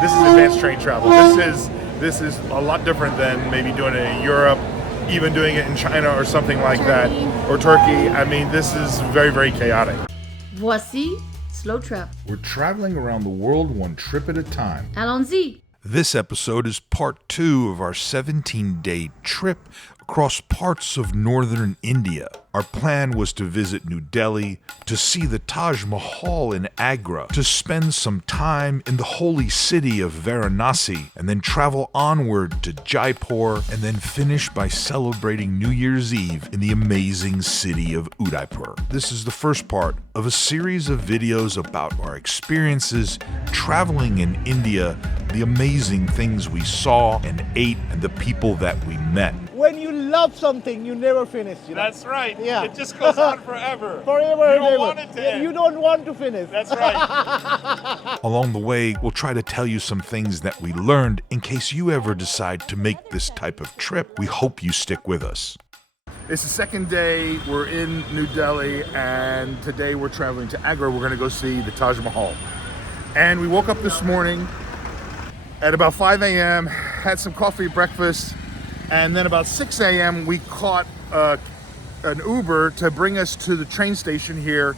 this is advanced train travel. This is a lot different than maybe doing it in Europe, even doing it in China or something like that, or Turkey. I mean, this is very, very chaotic. Voici Slow Travel. We're traveling around the world one trip at a time. Allons-y. This episode is part 2 of our 17-day trip across parts of northern India. Our plan was to visit New Delhi, to see the Taj Mahal in Agra, to spend some time in the holy city of Varanasi, and then travel onward to Jaipur, and then finish by celebrating New Year's Eve in the amazing city of Udaipur. This is the first part of a series of videos about our experiences traveling in India, the amazing things we saw and ate, and the people that we met. When you love something, you never finish. You know? That's right. Yeah. It just goes on forever. Forever. You don't want it to end. You don't want to finish. That's right. Along the way, we'll try to tell you some things that we learned in case you ever decide to make this type of trip. We hope you stick with us. It's the second day. We're in New Delhi, and today we're traveling to Agra. We're going to go see the Taj Mahal. And we woke up this morning at about 5 a.m., had some coffee, breakfast, and then about 6 a.m. we caught an Uber to bring us to the train station here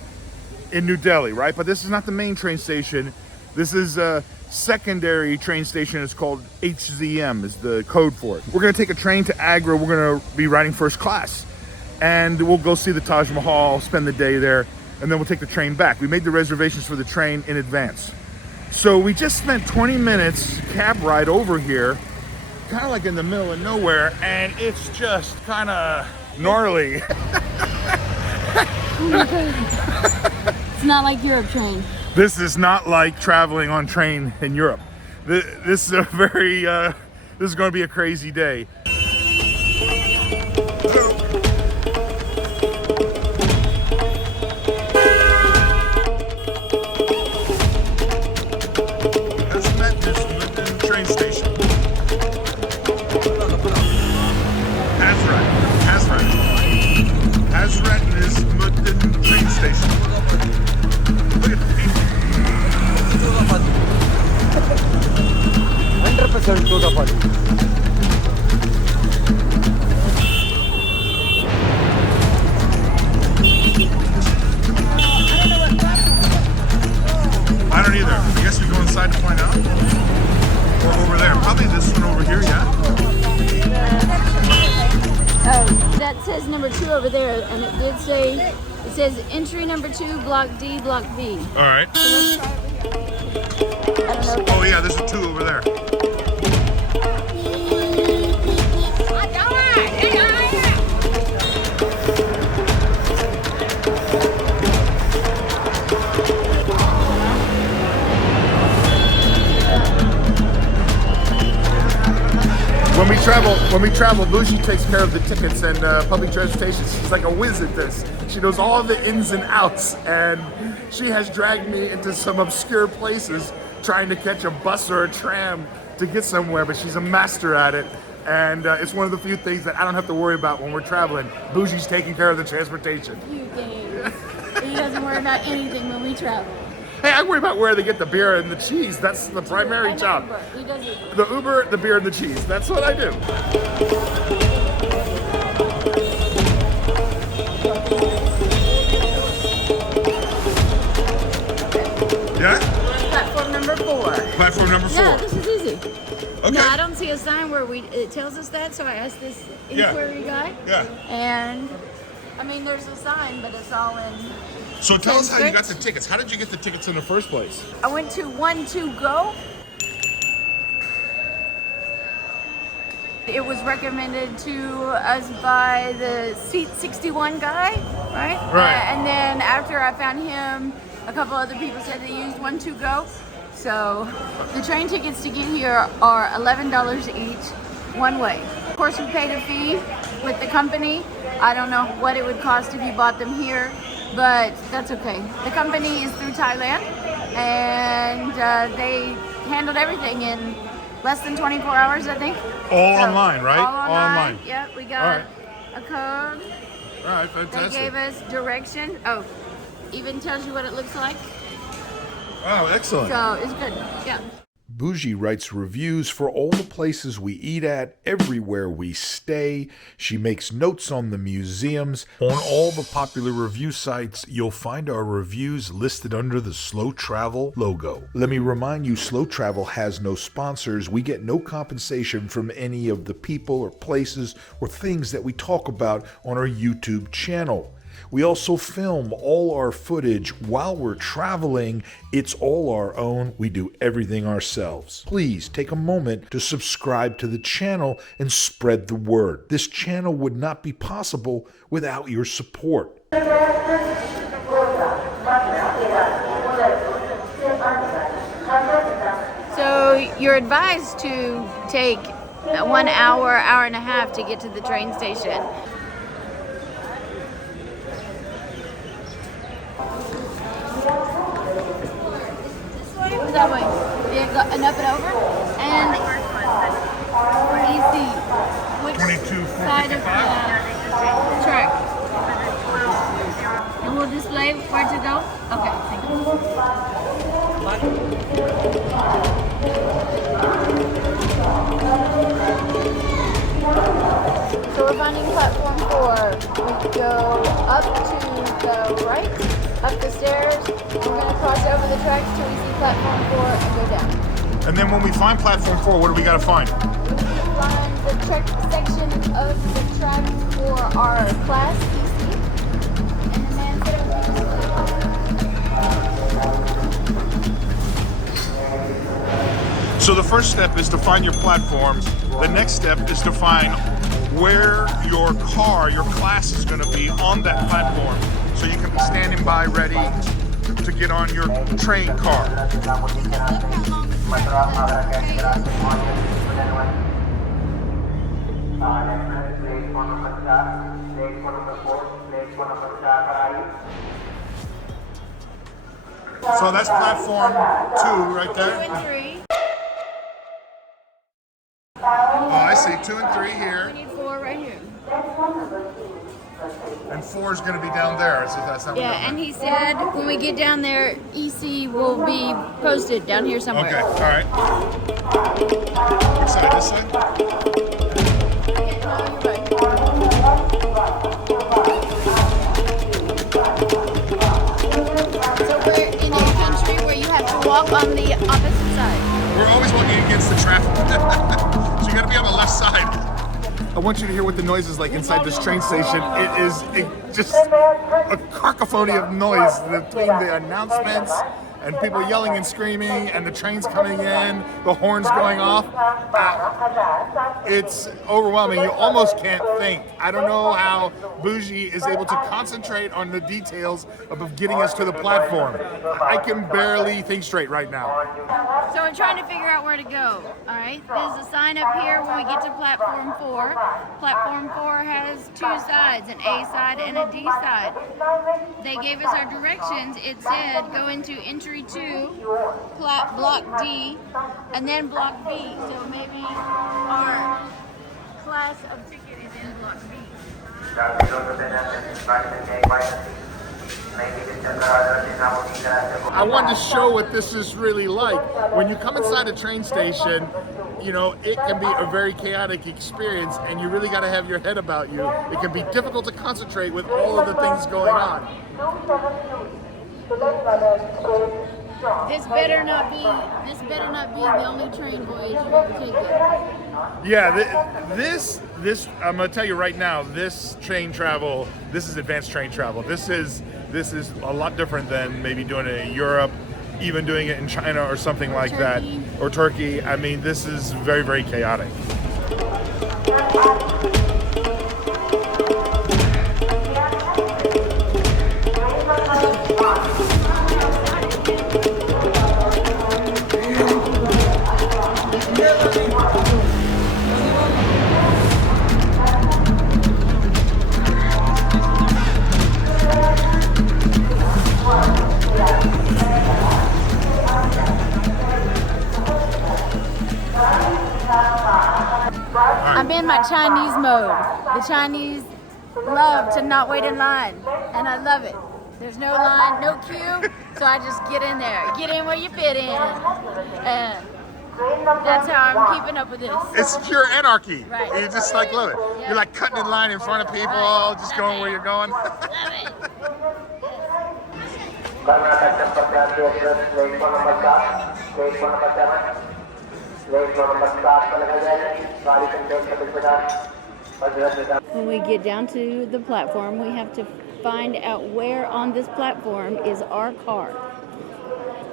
in New Delhi, right? But this is not the main train station. This is a secondary train station. It's called HZM is the code for it. We're gonna take a train to Agra. We're gonna be riding first class. And we'll go see the Taj Mahal, spend the day there, and then we'll take the train back. We made the reservations for the train in advance. So we just spent 20 minutes cab ride over here, kind of like in the middle of nowhere, and it's just kind of gnarly. It's not like Europe train. This is not like traveling on train in Europe. This is a very, this is going to be a crazy day. Train station. Hazrat is Muddin train station. Look at the people. 100% to the body. I don't either. I guess we go inside to find out. Or over there. Probably this one over here, yeah? Oh, that says number 2 over there, and it did say, it says entry number 2, block D, block B. All right. I don't know. Oh yeah, there's a 2 over there. When we travel, Bougie takes care of the tickets and public transportation. She's like a whiz at this. She knows all the ins and outs, and she has dragged me into some obscure places trying to catch a bus or a tram to get somewhere, but she's a master at it. And it's one of the few things that I don't have to worry about when we're traveling. Bougie's taking care of the transportation. You games. He doesn't worry about anything when we travel. Hey, I worry about where they get the beer and the cheese. That's the primary job. He does it. The Uber, the beer, and the cheese. That's what I do. Yeah? Platform number 4. Platform number 4. Yeah, this is easy. Okay. No, I don't see a sign where it tells us that, so I asked this inquiry guy. Yeah. And, I mean, there's a sign, but it's all in... So tell us how you got Transcript? the tickets. How did you get the tickets in the first place? I went to 1-2-Go. It was recommended to us by the Seat 61 guy, right? Right. And then after I found him, a couple other people said they used 1-2-Go. So the train tickets to get here are $11 each, one way. Of course, we paid a fee with the company. I don't know what it would cost if you bought them here, but that's okay. The company is through Thailand, and they handled everything in less than 24 hours, I think. All online, right? All online. online. Yep, we All got right. a code. All right, They fantastic. gave us direction. Oh, even tells you what it looks like. Wow, excellent. So it's good. Yeah. Bougie writes reviews for all the places we eat at, everywhere we stay. She makes notes on the museums. On all the popular review sites, you'll find our reviews listed under the Slow Travel logo. Let me remind you, Slow Travel has no sponsors. We get no compensation from any of the people or places or things that we talk about on our YouTube channel. We also film all our footage while we're traveling. It's all our own. We do everything ourselves. Please take a moment to subscribe to the channel and spread the word. This channel would not be possible without your support. So you're advised to take 1 hour, hour and a half to get to the train station. That way. Yeah, and up and over. And easy. Which 22, side of the track? And we'll display where to go? Okay, thank you. So we're finding platform 4. We go up to the right, up the stairs. We're going to cross over the tracks till we see platform 4 and go down. And then when we find platform 4, what do we got to find? We need to find the track section of the track for our class, EC. And the man said it would be So the first step is to find your platforms. The next step is to find where your car, your class is going to be on that platform. So you can be standing by ready to get on your train car. So that's platform 2 right 2 there. and 3. Oh, I see 2 and 3 We here, need 4 right here. and 4 is going to be down there. So that's not Yeah, and he said when we get down there, EC will be posted down here somewhere. Okay, all right. Which side? This side? Okay, no, you're right. So we're in a country where you have to walk on the opposite side. We're always walking against the traffic. So you got to be on the left side. I want you to hear what the noise is like inside this train station. It is just a cacophony of noise between the announcements and people yelling and screaming and the trains coming in, the horns going off. It's overwhelming. You almost can't think. I don't know how Bougie is able to concentrate on the details of getting us to the platform. I can barely think straight right now. So we're trying to figure out where to go. All right, there's a sign up here when we get to platform 4. Platform 4 has 2 sides, an A side and a D side. They gave us our directions. It said go into entry 2, block D, and then block B. So maybe our class of ticket is in block B. I wanted to show what this is really like. When you come inside a train station, you know, it can be a very chaotic experience and you really got to have your head about you. It can be difficult to concentrate with all of the things going on. This better not be the only train voyage you ever take there. Yeah, this I'm gonna tell you right now, this train travel, this is advanced train travel. This is a lot different than maybe doing it in Europe, even doing it in China or something like that, or Turkey. I mean, this is very, very chaotic. I'm in my Chinese mode. The Chinese love to not wait in line, and I love it. There's no line, no queue, so I just get in there. Get in where you fit in. And That's how I'm keeping up with this. It's pure anarchy. Right. You just like love it. Yeah. You're like cutting in line in front of people, Right. just Love going it. where you're going. Love it. When we get down to the platform, we have to find out where on this platform is our car.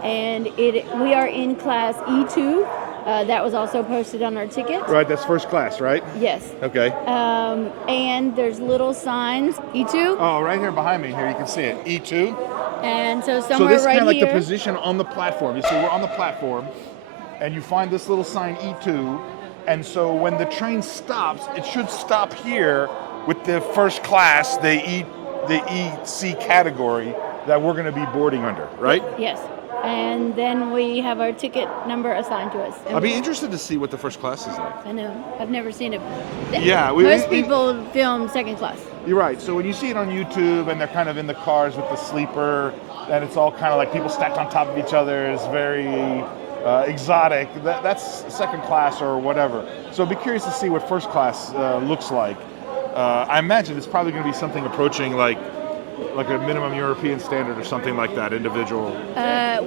And we are in class E2. That was also posted on our ticket. Right, that's first class, right? Yes. Okay. And there's little signs, E2. Oh, right here behind me, here you can see it, E2. And so So somewhere this is right kind of like here. the position on the platform. You see, we're on the platform, and you find this little sign E2, and so when the train stops, it should stop here with the first class, the EC category that we're going to be boarding under, right? Yes. And then we have our ticket number assigned to us. And I'd be interested to see what the first class is like. I know. I've never seen it. Yeah, Most people film second class. You're right. So when you see it on YouTube and they're kind of in the cars with the sleeper, and it's all kind of like people stacked on top of each other, it's very exotic. That's second class or whatever. So I'd be curious to see what first class looks like. I imagine it's probably going to be something approaching like a minimum European standard or something like that, individual.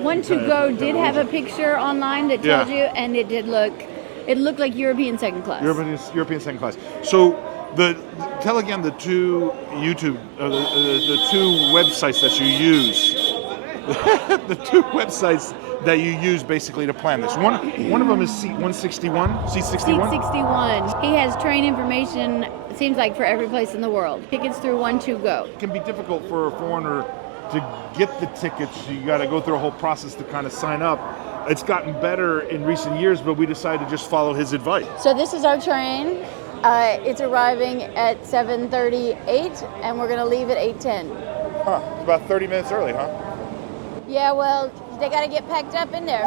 One to go did have a picture online that tells you, and it looked like European second class. European second class. So tell again the two YouTube, the two websites that you use. The two websites that you use basically to plan this. One of them is Seat 161. Seat 61. Seat 61. He has train information. It seems like for every place in the world. Tickets through One to Go. It can be difficult for a foreigner to get the tickets. You got to go through a whole process to kind of sign up. It's gotten better in recent years, but we decided to just follow his advice. So this is our train. It's arriving at 7:38, and we're going to leave at 8:10. Huh? It's about 30 minutes early, huh? Yeah, well, they got to get packed up in there.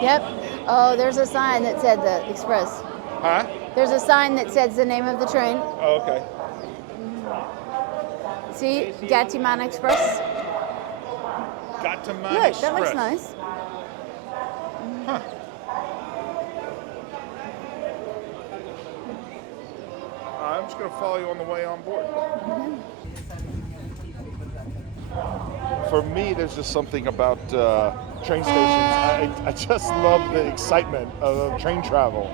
Yep. Oh, there's a sign that said the express. Huh? There's a sign that says the name of the train. Oh, okay. See, Gatimaan Express. Gatimaan Look, Express. that looks nice. Huh. I'm just going to follow you on the way on board. For me, there's just something about train stations. I just love the excitement of train travel.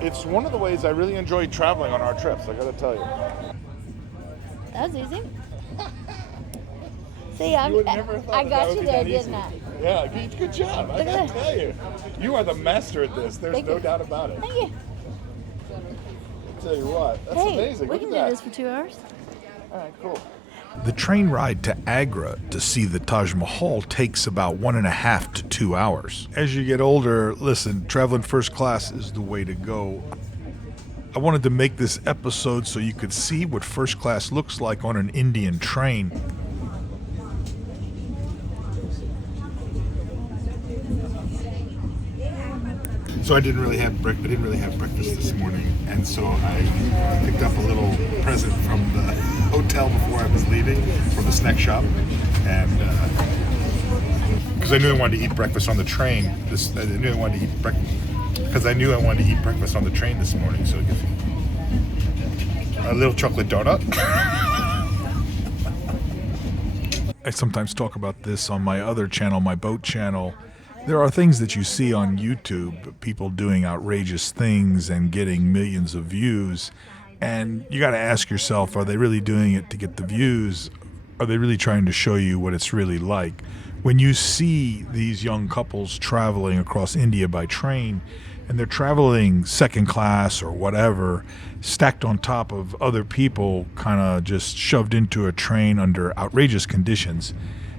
It's one of the ways I really enjoy traveling on our trips, I got to tell you. That was easy. See, I got that would you be there, that didn't easy. I? Yeah, good job. I Look got at to that. tell you. You are the master at this. There's Thank no you. doubt about it. Thank you. I'll tell you what, that's Hey, amazing. we Look can at do that. this for 2 hours. All right, cool. The train ride to Agra to see the Taj Mahal takes about 1.5 to 2 hours. As you get older, listen, traveling first class is the way to go. I wanted to make this episode so you could see what first class looks like on an Indian train. So I didn't really have breakfast this morning, and so I picked up a little present from the hotel before I was leaving, from the snack shop, and because I knew I wanted to eat breakfast on the train. I knew I wanted to eat breakfast on the train this morning. So a little chocolate donut. I sometimes talk about this on my other channel, my boat channel. There are things that you see on YouTube, people doing outrageous things and getting millions of views, and you got to ask yourself, are they really doing it to get the views? Are they really trying to show you what it's really like? When you see these young couples traveling across India by train, and they're traveling second class or whatever, stacked on top of other people, kind of just shoved into a train under outrageous conditions,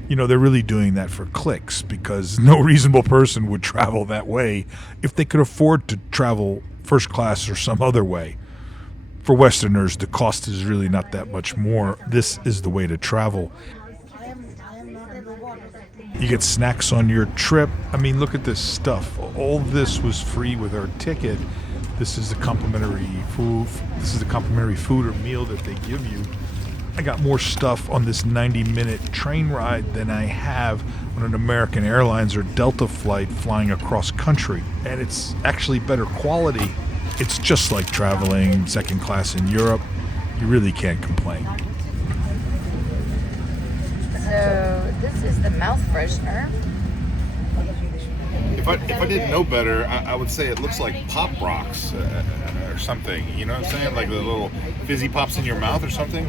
you know, they're really doing that for clicks, because no reasonable person would travel that way if they could afford to travel first class or some other way. For Westerners, the cost is really not that much more. This is the way to travel. You get snacks on your trip. I mean, look at this stuff. All this was free with our ticket. This is the complimentary food. This is the complimentary food or meal that they give you. I got more stuff on this 90-minute train ride than I have on an American Airlines or Delta flight flying across country. And it's actually better quality. It's just like traveling second class in Europe. You really can't complain. So this is the mouth freshener. If I didn't know better, I would say it looks like Pop Rocks or something. You know what I'm saying? Like the little fizzy pops in your mouth or something.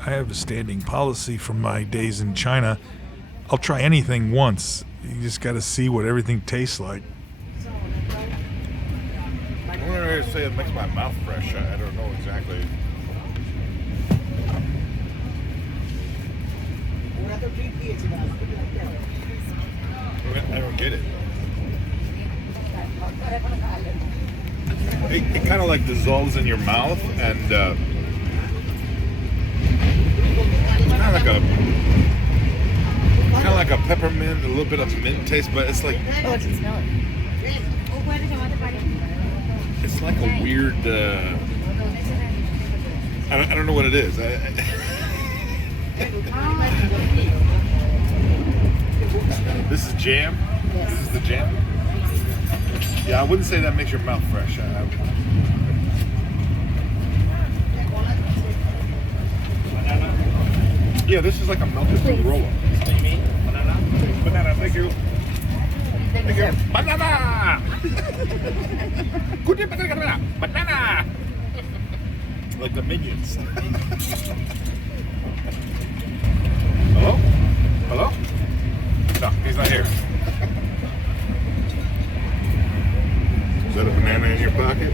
I have a standing policy from my days in China. I'll try anything once. You just got to see what everything tastes like. I'm going to say it makes my mouth fresh. I don't know exactly. I don't get it. It kind of like dissolves in your mouth, and it's kind of like a peppermint, a little bit of mint taste, but it's like Oh, I can smell it. it's like a weird. I don't know what it is. This is jam. Yes. This is the jam. Yeah, I wouldn't say that makes your mouth fresh. Yeah, this is like a melted fruit roll-up. Banana, thank you. Thank you. Banana! Good day, banana! Banana! Like the Minions. Hello? Hello? No, he's not here. Is that a banana in your pocket?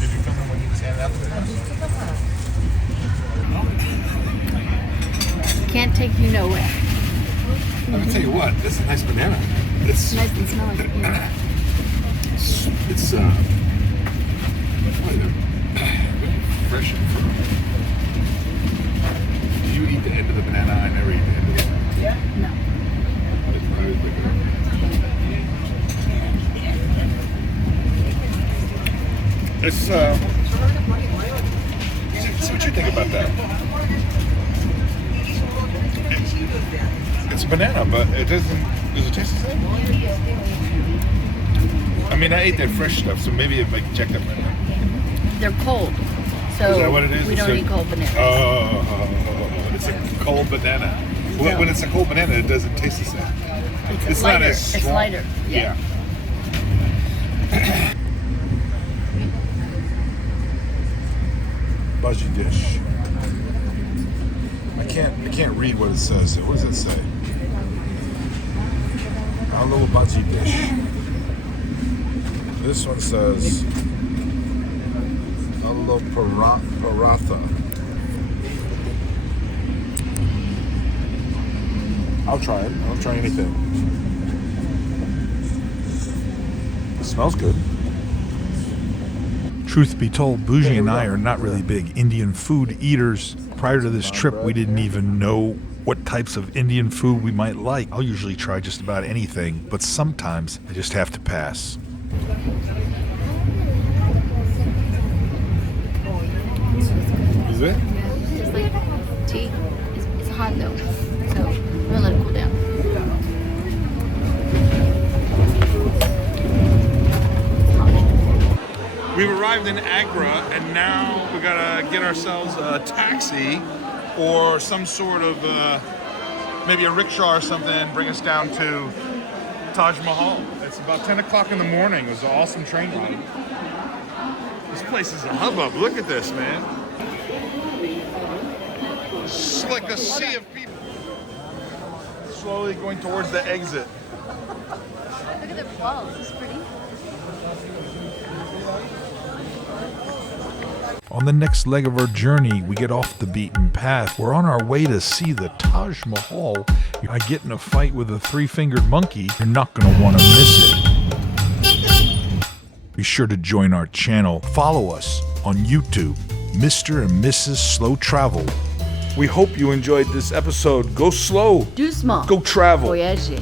Did you film him when he was handing out the bananas? Can't take you nowhere. I'm gonna tell you what, this is a nice banana. It's Nice and smelly. Yeah. it's fresh and firm. Do you eat the end of the banana? I never eat the end of the banana. No. It's see what you think about that. It's a banana, but it doesn't. Does it taste the same? I mean, I ate that fresh stuff, so maybe it might check up my banana. They're cold. So Is that what it is? we don't eat cold bananas. Oh, it's a cold banana. No. When it's a cold banana, it doesn't taste the same. It's not lighter. as strong. It's lighter. Yeah. Budgie dish. I can't read what it says. What does it say? Our little budgie dish. This one says a little paratha. I'll try it. I'll try anything. It smells good. Truth be told, Bougie and I are not really big Indian food eaters. Prior to this trip, we didn't even know what types of Indian food we might like. I'll usually try just about anything, but sometimes I just have to pass. Is it? Just like tea. It's hot though. So I'm gonna let it cool down. We've arrived in Agra, and now we gotta get ourselves a taxi or some sort of maybe a rickshaw or something, bring us down to Taj Mahal. It's about 10 o'clock in the morning. It was an awesome train ride. This place is a hubbub. Look at this, man. It's like a sea of people. Slowly going towards the exit. Look at the walls. It's pretty. On the next leg of our journey, we get off the beaten path. We're on our way to see the Taj Mahal. I get in a fight with a three-fingered monkey. You're not going to want to miss it. Be sure to join our channel. Follow us on YouTube, Mr. and Mrs. Slow Travel. We hope you enjoyed this episode. Go slow, Do small. go travel. Voyager.